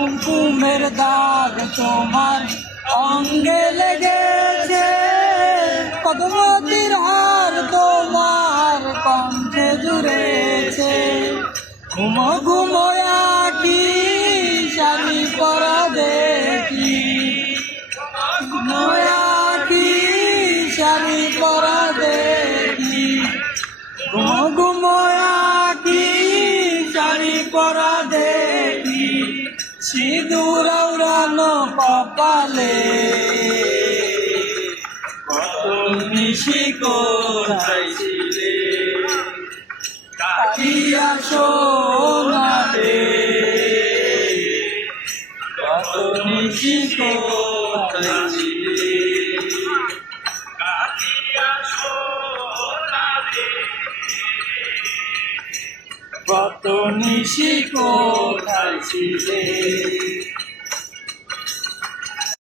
কুমকুমের দাগ তোমার অঙ্গে লেগেছে, কদমতির হার তোমার কণ্ঠে জুড়েছে। ঘুমো ঘুমো আঁকি শাড়ি পরা দেখি, আঁকি শাড়ি পরা দেখি, ঘুমো ঘুমো আঁকি শাড়ি পরা দেখি, সিঁদুর উড়ানো কপালে। কত নিশি কোথায় ছিলে, কাটিয়া সোনারে, কত নিশি কোথায় ছিলে, কাটিয়া সোনারে, কত নিশি কোথায় ছিলে।